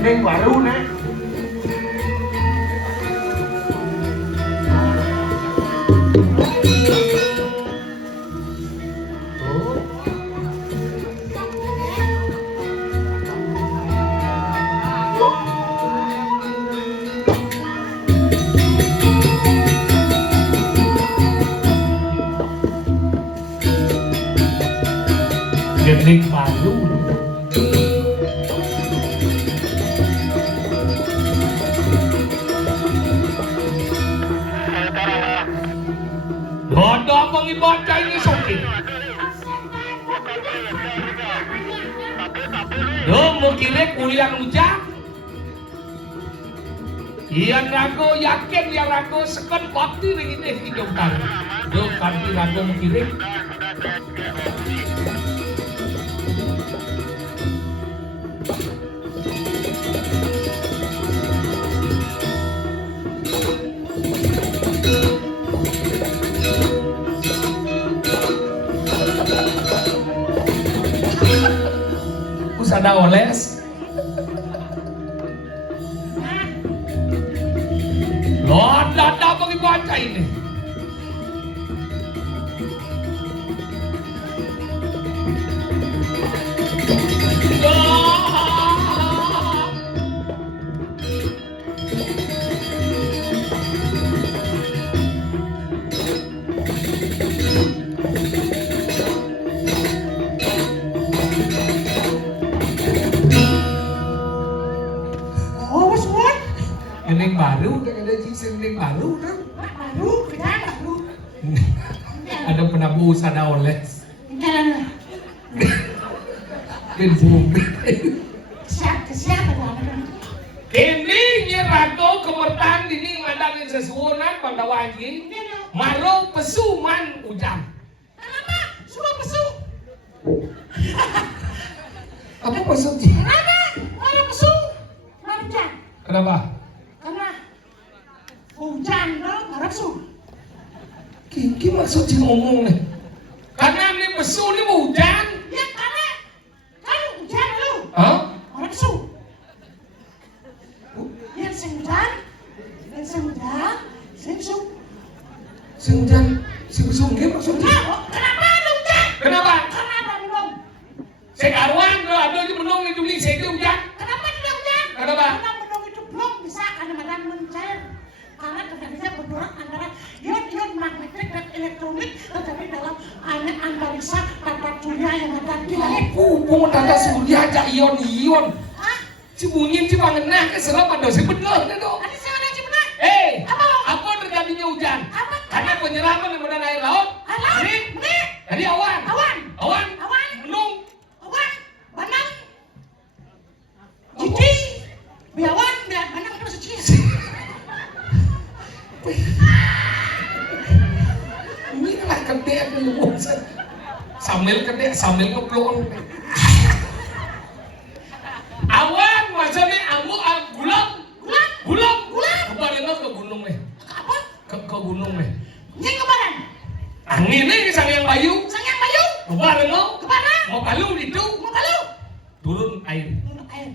Gendeng baru nih. Gendeng baru. Bodoh pengibadah ini sakit. Duh, mungkin kuliah hujan. Iyan rago yakin yang rago sekon bakti ring ini hidup kan. Duh, kanti rago mungkin. Ada oles. Loh, dada bagi baca ini. Gendeng baru, udah ada gendeng baru kan? Baru, benar baru. Ada penabus, ada oles. Info. Siapa tuh? Ini nyerago kemertaan ini mandangin sesuonan pada wajib. Maro pesuman hujan. Kenapa? Suruh pesu. Apa pesu? Kenapa? Maro pesu. Maro hujan. Kenapa? Karena hujan dong, maro pesu. Kiki maksudnya ngomong nih. Karena ini pesu ini mau hujan. Ya karena kan hujan lu. Hah? Maro pesu. Yang senjan, yang senja, sensu. Senjan, sungge maksudnya. Kenapa lu hujan? Kenapa? Karena ada minum. Sekarwan kalau ada di menung itu beli saya hujan. Kenapa tidak hujan? Kenapa? Karena minum itu belum bisa kadang-kadang mencair. Karena kadang-kadang bergerak antara ion-ion magnetik dan elektronik terjadi dalam analisa tata surya yang ada di langit. Hubung tata surya aja ion-ion. Hah? Si bunyin si pangenah keserap pada si bener deh dong. Ada siapa yang benar? Apa terjadinya hujan? Apa? Karena penyerapan di badan air laut. Alam? Ini, Benar? jadi awan. Awan? Menung. Awan? Banang? Cici? Biawan? Banang itu cici. Ini lah kedek dulu. Sambil kedek, sambil ngeblong. Awan maksudnya gulam. Kemarin ke gunung nih. Apa? Ke gunung nih. Ini kemarin? Angin nih sang yang bayu. Sayang Bayu? Kemarin lo. Kemana? Mau kalu itu. Mau kalu? Turun air. Minum air.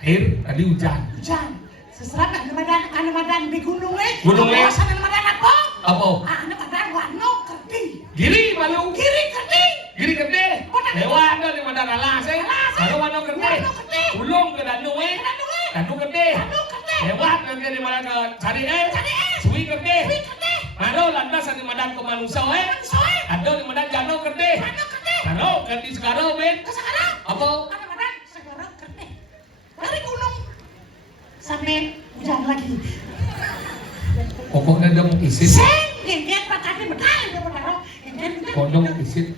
Air tadi hujan. Hujan. Seserap anu di gunungnya. Gunungnya? Kawasan anu apa? Apa? Anu wano kerti. Giri malu. Kiri kerti. Giri gede. Lewat ada di mana alas eh. Ada wano gede. Ulung ke danu eh. Danu gede. Lewat nanti di mana ke cari eh. Suwi gede. Ada lantas di mana ke manusia eh. Ada di mana jano gede. Jano kerti sekarang ben. Apa? Ada sekarang kerti. Dari gunung sampai hujan lagi. Pokoknya dia mau isit. Genggen pakatnya betul dia bertaruh. Pokoknya mau isit.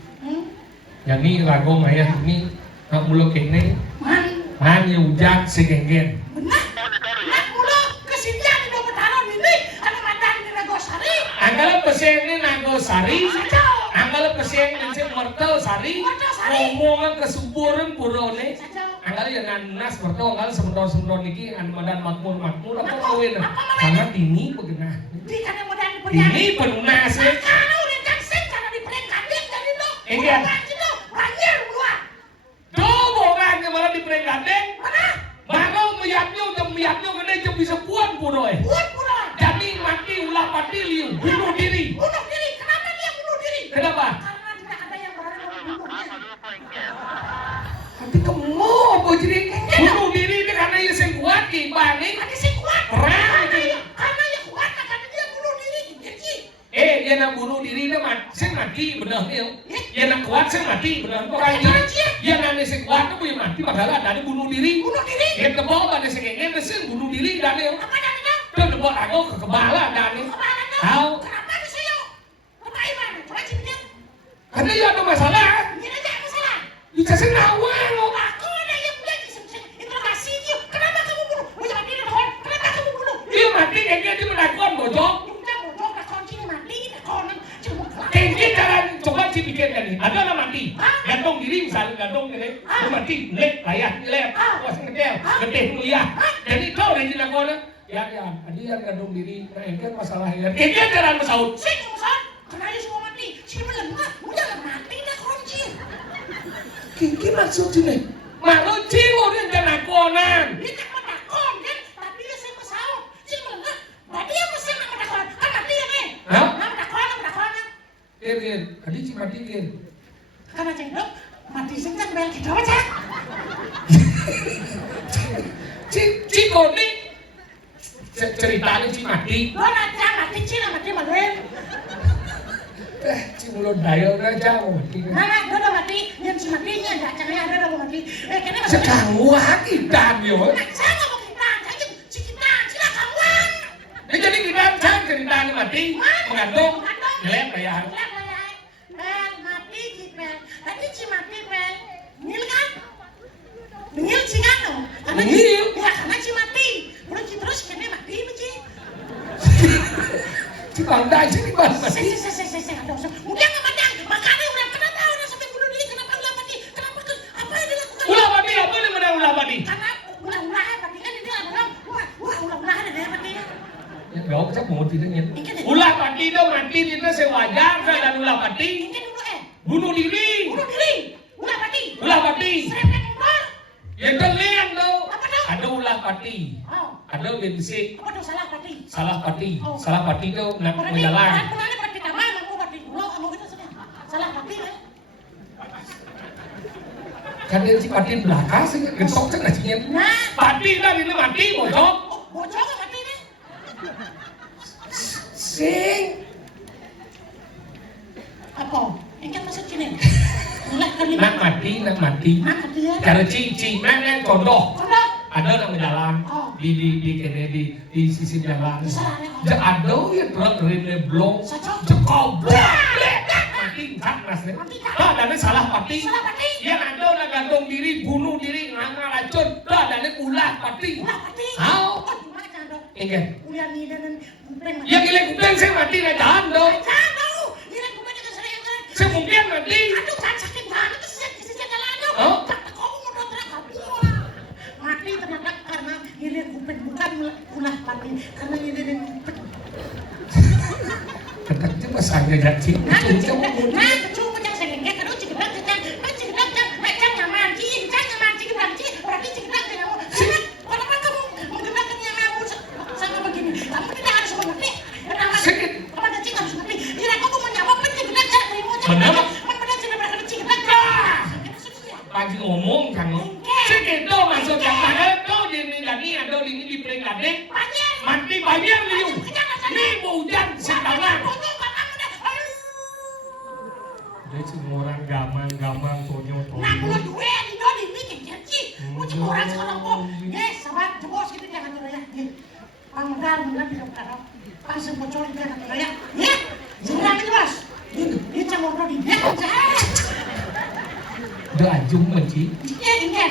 Yani rago ngayah ini nak mulu kene. Man ya hujan si genggen. Benar. Nak mulu kesinjan di bertaruh ini. Ada mandan di Nagosari. Anggap pesen ini Nagosari. Anggap pesen ini Mertel Sari. Ngomongan kesuburan purone. Anggap ya nanas mertel anggap sebentar niki anu mandan makmur apa kawin. Karena ini begenah. Di kana mandan Ini penunas eh. Kalau udah jaksin karena di perengkandeng jadi lo. Enggak. Banjir keluar. Tuh bohong malah di perengkandeng. Mana? Baru biarnya gede jam bisa puan punoy. Jadi mati ulah mati liu bunuh diri. Bunuh diri. Kenapa dia bunuh diri? Kenapa? Karena tidak ada yang berani membunuhnya. Nanti kamu apa jadi bunuh diri ini karena ini sing kuat gimana? Karena sing kuat. Perang itu. Karena yang kuat karena dia bunuh diri. Jadi dia nak bunuh diri dia mati benar dia. Dia nak kuat sing mati benar orang ini. Dia nak sing kuat tu boleh mati padahal ada bunuh diri. Bunuh diri. Dia kebal pada sing ini sing bunuh diri dan dia. Apa namanya? Dia buat aku ke kepala dan dia. Tahu? Kenapa bisa yuk? Apa iman? Coba cipta. Karena dia ada masalah. Ini aja masalah. Bisa senawang. Aku ada yang bilang interogasi dia. Kenapa kamu bunuh? Udah mati dah kon. Kenapa kamu bunuh? Dia mati kayaknya dia menakutkan bocok. Udah bocok dah kon sini mati dah kon. Cuma Kayaknya jalan coba sih pikirkan nih. Ada orang mati. Gantung diri misalnya gantung diri. Dia mati. Lek layak lek. Wah ngedel. Ngedel mulia. Jadi kau yang dilakukan. Ya, tadi yang gantung diri. Nah, ini kan masalahnya. Kayaknya jalan masaud. sing Ustaz. Kenapa dia semua mati? Sini melemah. Udah lah mati dah kon sini. Kiki maksud sini. Malu jiwa dia jangan konan. Dia tak menakon kan? Tapi dia sing masaud. Sini melemah. Tadi yang mesti nak menakon. Kan mati ya nih. Hah? Menakon. Kir. Tadi si mati kir. Karena cendok mati sing kan bel kita aja. Ci koni. Ceritanya ci mati. Lo nanti mati cina mati maluin. Ci mulut daya udah jauh mati. Nah, lo udah mati. Yang si matinya enggak jangan ada udah mati. Kene masih Sekarang hati dan yo. saya nggak mau kita, saya si kita sila kawan. Jadi kita kan ceritanya mati, menggantung, jelek kayak. Mati Cipel, tadi si mati Pel, ngil kan? Ngil si kan? Ngil? Ya karena si mati, udah terus kene mati beci. Si pandai sih di bawah mati. Udah nggak madang, makanya udah kenapa udah sampai bunuh diri, kenapa ulah mati? Kenapa apa yang dilakukan? Ulah mati, apa yang menang ulah mati? Karena ulah mati kan dia adalah ulah ada dia mati. Ya gak usah mau tidaknya. Ulah mati itu mati itu sewajar dan ulah mati. Bunuh diri. Ulah mati. Serempet umur. Ya kalian tuh. Ada ulah mati. Ada bensin. Apa tuh salah mati? Salah mati itu nak menjalan. Berarti mati kamar, mau mati dulu, mau kita sudah. Salah mati kan? Kan dia si mati belakang sih, gesok sih nasinya. Mati dah ini mati bocok. Bocok mati nih. Sing. Apa? Ikan masuk sini. Nak mati. Cara cici, nak contoh. Ada yang jalan di sisi jalan. Ada yang terang dari blong, jekoblak, mati tak mas. Dan salah mati. Yang ada yang gantung diri, bunuh diri, nganga racun. Dan ulah mati. How? Ingat. Yang gila kupeng saya mati na jahan dong. Saya mungkin mati. Aduh, sakit banget itu sisi jalan dong. Oh? Kamu mau terang mati ternyata karena hilir kuping bukan ulah mati karena hilir kuping. Ketak itu mas angga jati. Nah, kecuma yang sengenge terus cigedak nyaman berarti cigedak dengan kenapa kamu menggerakkan yang kamu sama begini? Kamu tidak harus mengerti. Kenapa? Apa nanti harus mengerti? Kira kamu menjawab cigedak terima aja. Benar tidak berarti cigedak. Pagi ngomong kan. Segitu masuk yang mana kau ada di peringkat mati banyak liu. Ini hujan sekarang. Dia semua orang gamang tonyo. Nah, kalau duit ini bikin janji. Mau orang sekarang kok. Yes, sahabat jebos gitu jangan teraya. Pangdar tidak berkata. Langsung bocor jangan teraya. Ya, sekarang itu bos. Ini canggung di dia. Udah ajung menci. Iya.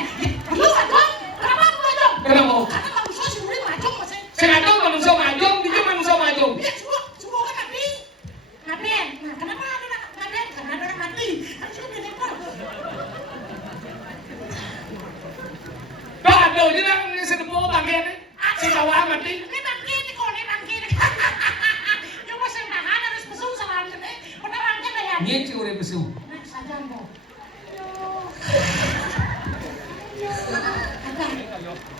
Lu ajung? Kenapa lu ajung? Kenapa? Karena manusia sih boleh ajung mas. Sengaja manusia majung, dia manusia majung. Iya, semua kan mati. Nabi. Nah, kenapa ada nabi? Karena ada orang mati. Kan sudah ditempel. Kau ada je lah ni sedepo bangkit ni. Si kawan mati. Ini bangkit ni kau ni bangkit. Yang masih nahan harus besuk sama ni. Pernah bangkit dah ya? Ni cik orang besu. Nah, saja kau. Ada.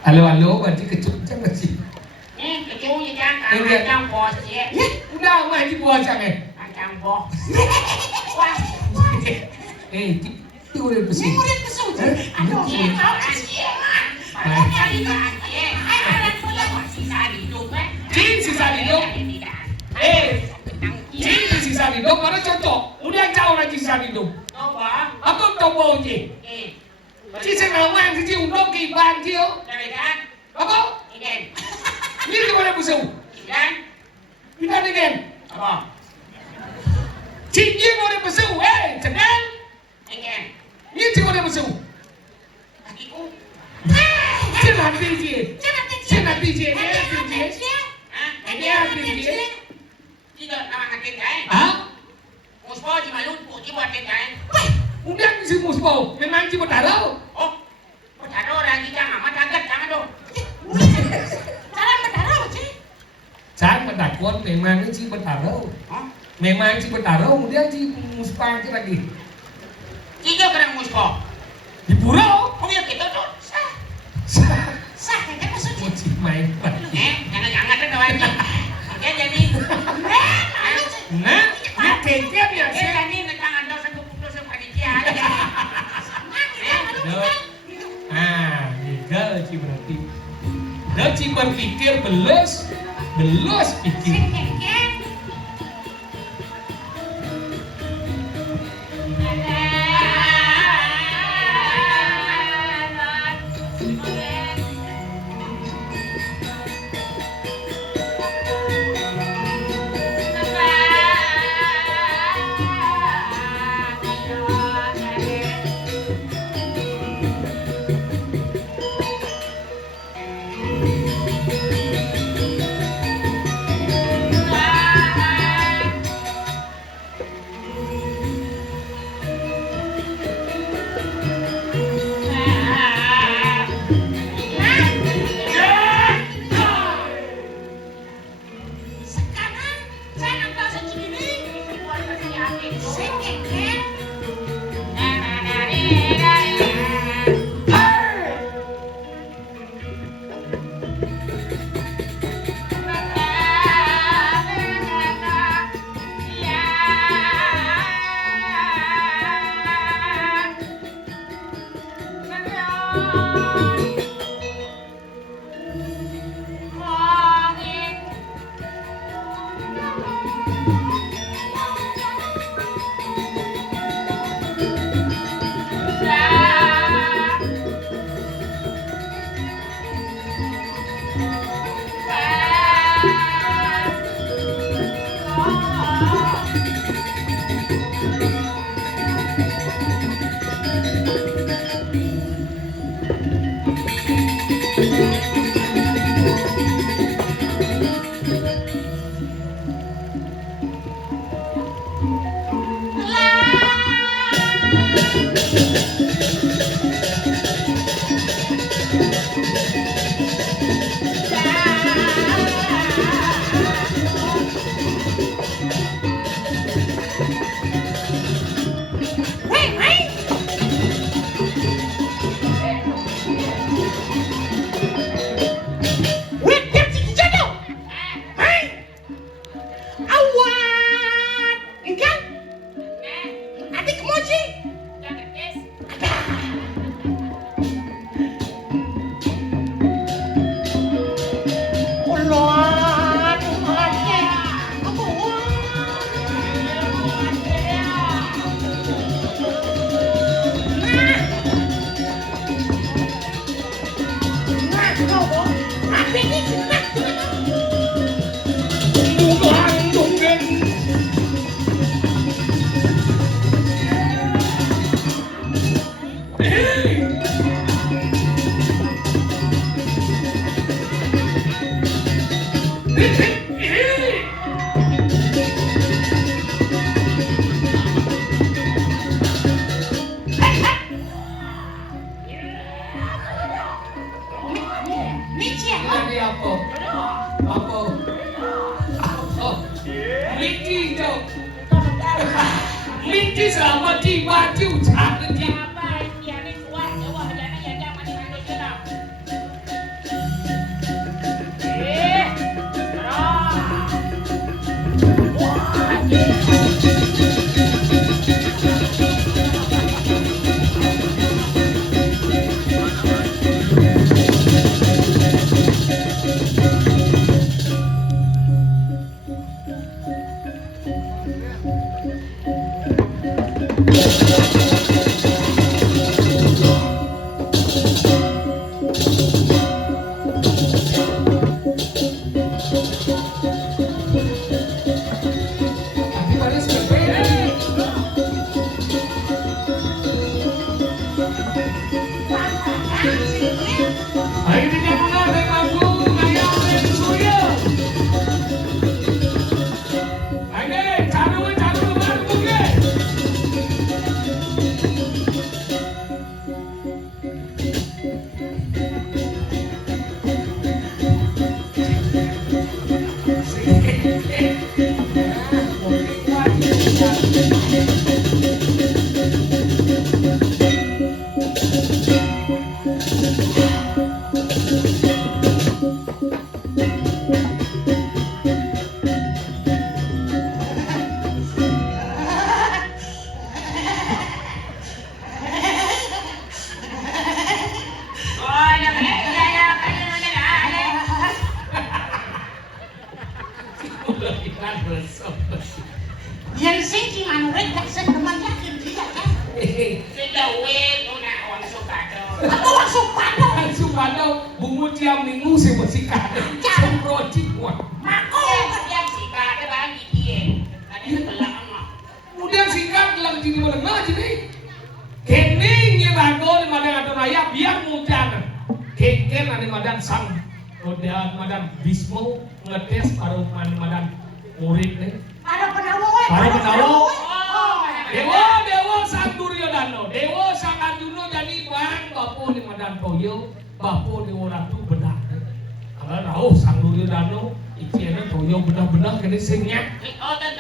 Halo, berarti kecut jangan chú gì cha cả trăm bò chị Udah mah di buah jangan. trăm bò wah Itu udah bersih. Ini murid kesu. Aduh, chị mau ăn chị mà cari bahan chị ada punya sisa hidup Cing sisa hidup. Cing sisa hidup mana contoh? Udah jauh lagi sisa hidup. coba Apa tombol cing? Cing senawang cing untuk kiban cing. dari kan Apa? igen Ini gimana busuk? igen Kita dengan. apa Cing ini mau busuk. Jangan. igen Ini cing mau busuk. kakiku Cing nanti cing. Cing nanti cing. Ini nanti cing. tidak nama ngatin kan Hah? muspo si malu puji buat kan Udah si muspo. Memang cing bertaruh. oh taruh orang kita amat kaget jangan dong Cara bertaruh, Ci. Jangan mentakut. Memang cing bertaruh. Memang cing bertaruh. Kemudian cing muspa lagi. tiga kerang muspo Di purau. oh ya gitu tuh Sah, kayaknya kesu, Ci. Cing main. jangan tuh kawan oke jadi Nah, ini kengkep ya sih. jadi tangan dosa kupu-kupu panitia Ah, gagal Ci berarti. Dan Ci berpikir belus pikir. Sekarang saya ambil segini. Sekeken. Yang sing manurut gak sendeman yakin dia kan. Sudah wet, una orang suka dong. Aku langsung padong. Langsung padong bungu tiap minggu sih bersikat. Semprojik wah. Mako. Yang sikat ada bagi dia. Ada yang belakang mah. Kemudian sikat dalam jadi menengah jadi. Kening yang rago di madan atau raya biar mujan. Keken ada madan sang. Kemudian madan Bismo ngetes paruh madan murid nih. Para penawo. Dewa sang Duryodhana, Dewa sang Arjuna jadi bang bapo di madan toyo, bapo di ratu bedah. Kalau rauh sang Duryodhana, ikiana toyo bedah-bedah kene singnya. Oh, dan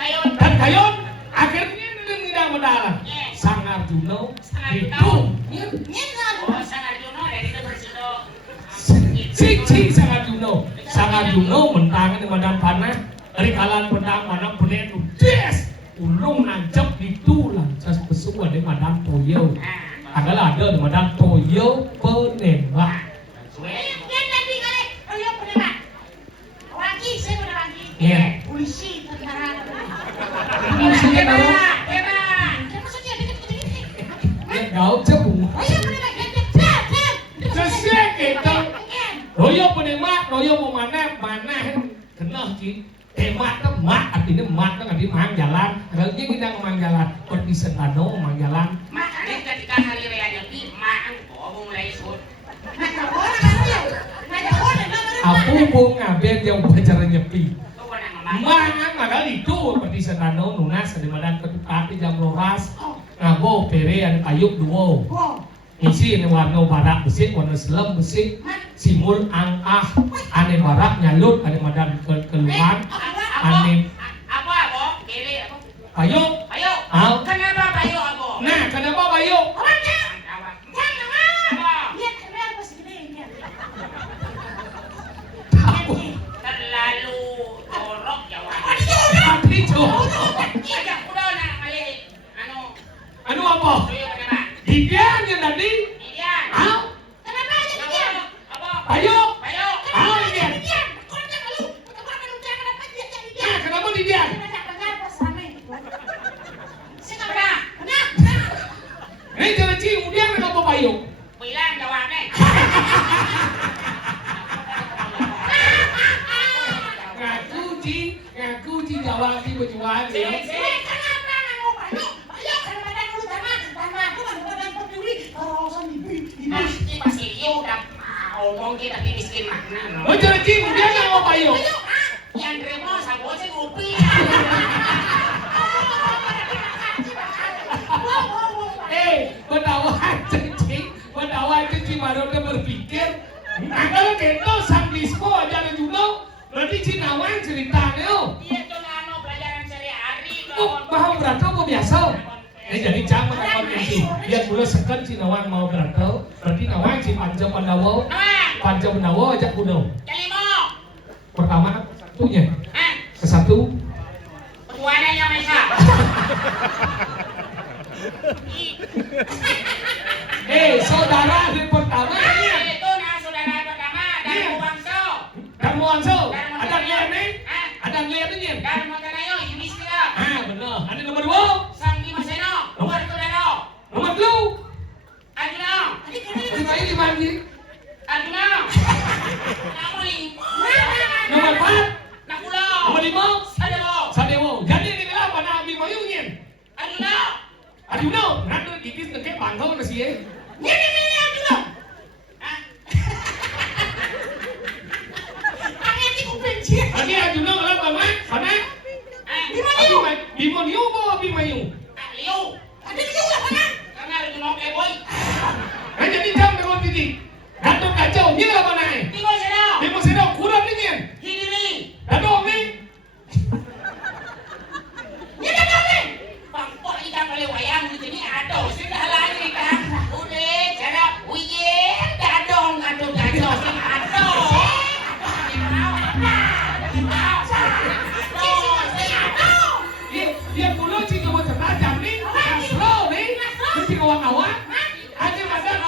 kayon, akhirnya tidak mendalam. Sang Arjuna itu, oh, sang Arjuna dari itu bersido. sing sang Arjuna mentang di madan panah, dari kalan pedang mana bener tuh, yes. Ulung nancep di tulang cas besuk ada madam toyo adalah ada di madam toyo penembak Dia tadi kali toyo penembak. Lagi saya udah lagi. Iya. Polisi tentara. Polisinya tahu Dia maksudnya dikit-dikit. ya gaul cebung Toyo penembak gede. sesek gitu toyo penembak toyo mau mana kena ki Emak tuh mak artinya mak tuh nggak mang jalan. Kalau dia kita mang jalan, pergi senano mang jalan. Mak ini ketika hari raya nyepi, mak angko mulai sud. Aku pun ngaben yang pacara nyepi. Kau nak ngomong? Mak magal itu pergi senano nunas di madan ketupat jam loras. Ngabo pere ada kayuk duo. Isi ini warna barak besi, warna selam besi. Simul angah, ane barak nyalut, ane madan keluar. Ane Apa? Kiri apa? Bayuk. Au. Kenapa bayuk apa? Nah, kenapa bayuk? Terlalu jorok jawaban. Tapi jorok. Ajak udah nak balik. Anu apa? Toyo kenapa? Didiannya tadi. Idian. Au. Apa? Bayuk. Bayuk. Au ini. Nah, kenapa Didian? Ini jangan cium dia kenapa bayuk? Bilang jawabnya. Ngaku ci jawab di berjuang ya. Pasti dia udah ngomong kita di miskin makna. Oh jangan cium dia kenapa bayuk? Yang terima sabotnya rupiah. Betawa cing baru dia berpikir. Nah kalau gitu sang disco aja ada juga. Berarti Cinawan ceritanya oh. Iya tuh nano pelajaran sehari-hari. Oh, bahwa berantau mau biasa. Jadi jangan mengakon ini. Dia gula sekan Cinawan mau berantau. Berarti Nawan si Panca Pandawa ajak kuno. Kelima. Pertama satunya. Kesatu. Ketuanya Mesa. Saudara yang pertama. Itu nah saudara pertama dari Wangso. Kamu Wangso. Ada lihat nih? Ada lihat nih? Dan Matanayo Yudhistira. Benar. Ada nomor 2. Sang Dimaseno. Nomor Tudano. gigis kayak bangau na siya. Ini dulu. Angin di kuping sih. Lagi aja dong lah mama, mana? Bimo niu mo bimayu. Liu. Ada liu lah mana? Karena ada nong boy. Nah jadi jam dengan titi. Gatot kacau, ni lah mana? Bimo sedang kurang ni ni. Hidimi. Dadong ni. Ini ada ni. Pangkok ikan paling wayang di sini ada. Sudah lagi kan. Udah cara uye. Dadong gatot kacau sing ada. Dia pulau sih cuma tertajam ni. Slow ni. Mesti awak-awak. Aja masa.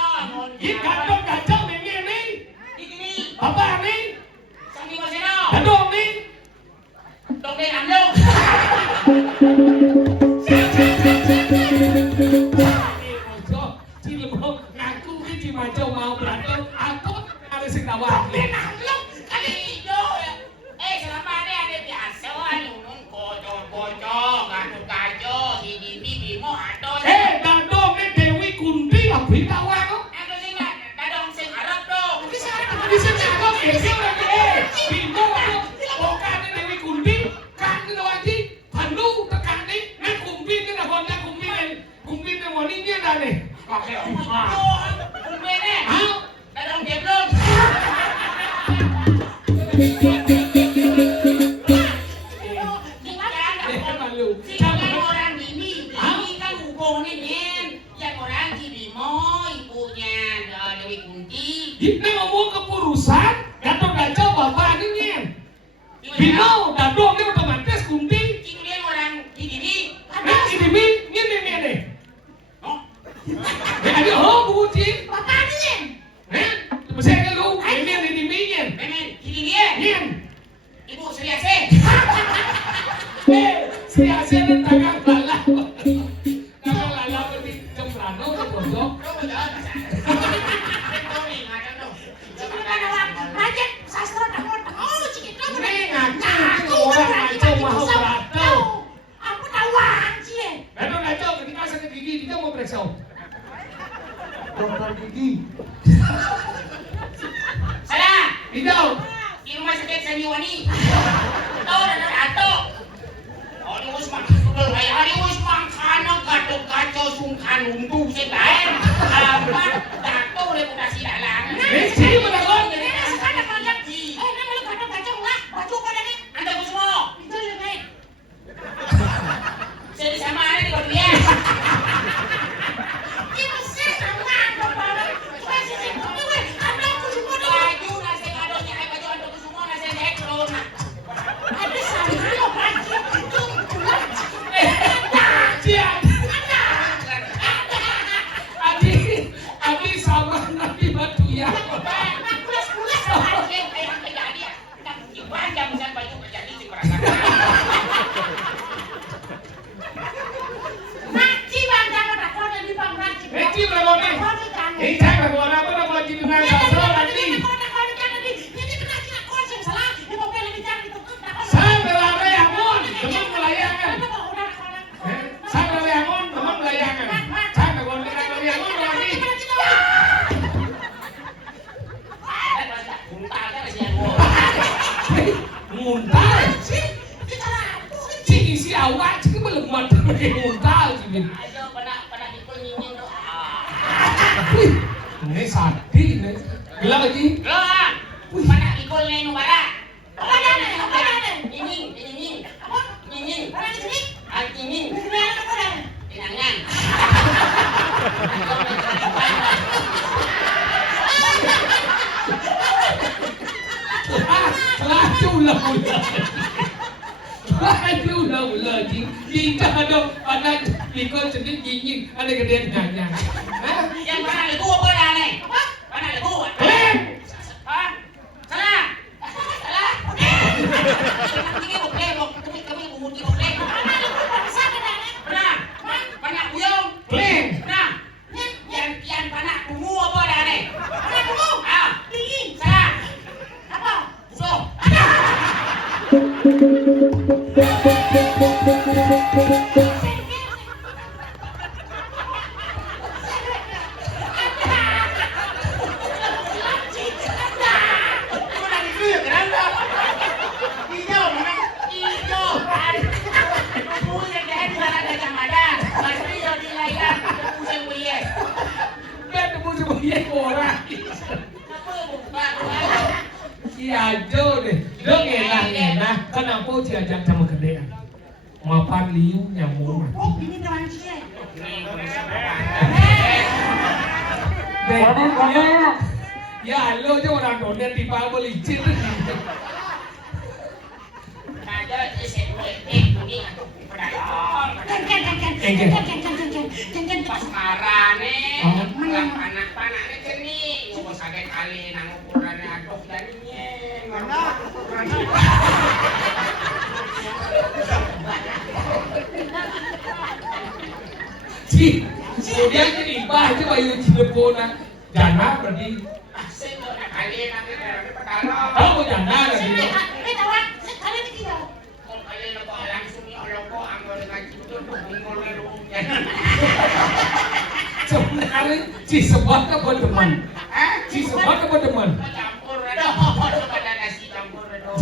Ini gatot kacau ni ni. Hidimi. Apa ni? Sambil masih no. Dadong ni. Dong deh amlo. Ngaku ni si macam mau berantem. Aku ada sing tawar. Kali itu selama ini ada biasa nunun kocok-kocok gatot kacau hidimi bimo ada. Dadong ni Dewi Kunti abri tawar kok. Ada sing dadong sing Arab tuh. Di sini aku biasa lagi. Bimo aku. Bukan ni Dewi Kunti. Kan ni lagi. Pandu tekan ni. Ni kumpi ni dah kontak kumpi ni. Kumpi ni mau ni dia dah ni. Pakai apa? Kumene. Hah? Dadong jeblon. Malu. Jangan orang ini kan hubungnya nyen. Yang orang si Bimo ibunya Dewi Kunti. Ini ngomong kepurusan. Gatot kacau bapak ni ni. Bimo, dadong ni otomatis Kunti. Itu dia orang hidimi. Nah, ini mi, ni ni. Oh, Ada buku cik. Bapak ni. Saya kalau ini minyak. memang hidimi. Nyen. Ibu seriase. Saya asyik tangan bala. Tangan lala pergi cemprano ke pojok. Raja sastra takut. Oh, cikit kamu dah. Ini ngaku orang macam mau berantem. Aku tawan sih. Lalu ngaco ketika sakit gigi dia mau periksa. Dokter gigi. Salah. Hijau. Di rumah sakit Sandiwani. Tahu ada atau? Oh, ini usman. Hari usman kana gatot kacau sungkan untuk selain amat tato reputasi dalang. Sini menakut. Sekarang banyak. Nama lu kacau kacau lah. Baju pada ni. Anda semua. Itu yang lain. Jadi sama ada di bawah dia. Itu sih sama bapak. Masih sih. Ada aku semua tu. Baju nasi kadonya baju anda semua nasi ekor. Ada sama lo baju. Itu pulang. Siap. Adi sama nanti batu ya. Pulas-pulas. Yang terjadi ya. Panjang misalnya baju terjadi di perasaan. Nanti bang jangan takut di bang nanti. Nanti berapa ni? Ini saya berapa apa nak buat jadi nang kasar nanti. Saya berlari Akun, teman melayangan. Saya berlari Akun, teman melayangan. Saya berlari Akun lagi. Muntah. Cik isi awak, cik belum mati muntah cik. Ayo pada dipelingin doa. Ini sakit ini. Gila lagi. Loh, pada ikul nenu bara. Nying. Nying. Jangan. Ulah cik. Kita ada pada ikut sedih nying. Ada gedean nyanyi. Yang mana itu apa dah ni? Mana itu? Klaim. Salah. Ini boleh, kami mengundi boleh. Benar. Banyak buyung. Klaim. Benar. Yang panak bungu apa dah ni? Salah. Busuk. dia orang. Apa buka? Si ajo deh. Dong enak. Kenapa diajak sama gedean? Mapan liu nyamuk. Oh, ini teman saya. Ya lo aja orang donen di Palmo licin. Ada SMT kuning atau pedalong. Kan. Pas marane, anak panaknya ceni, ngomong sakit kali nang ukurannya aduk jadinya. Kemudian jadi ibah itu bayu Cilepona. Jangan berarti. Asik tuh nak kali nanti dari pedalong. Tahu jangan lagi. Tawar, kalian ini kira. Kalau kalian lo langsung ya Allah kok anggur dengan itu bungul lu. Sebenarnya si sebat apa teman? Si sebat apa teman? Campur aduh, pada nasi campur aduh.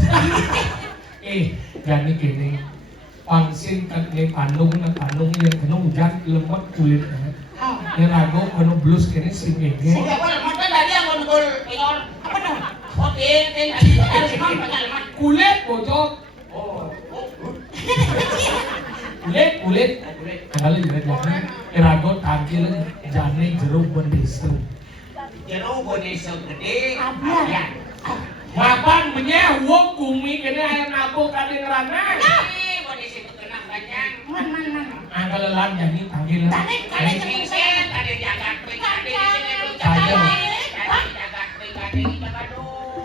Jadi gini, pangsin kan ini Bandung yang kena hujan lemot kulitnya. Ini ragu kena blus kini singenge. Siapa lemot kan tadi yang ngundul pior. Apa tuh? Oh, tadi harus pakai lemot. Kulit bocok. Oh. Kulit. Kalau jadi ragu tampil jane jeruk benesu. Jeruk benesu gede. Ya. Mapan menyewok bumi kini ayam nabok kali ngerana. Benesu itu kena banyak. Angka lelan jadi panggil. Ada jagat, ada di sini lu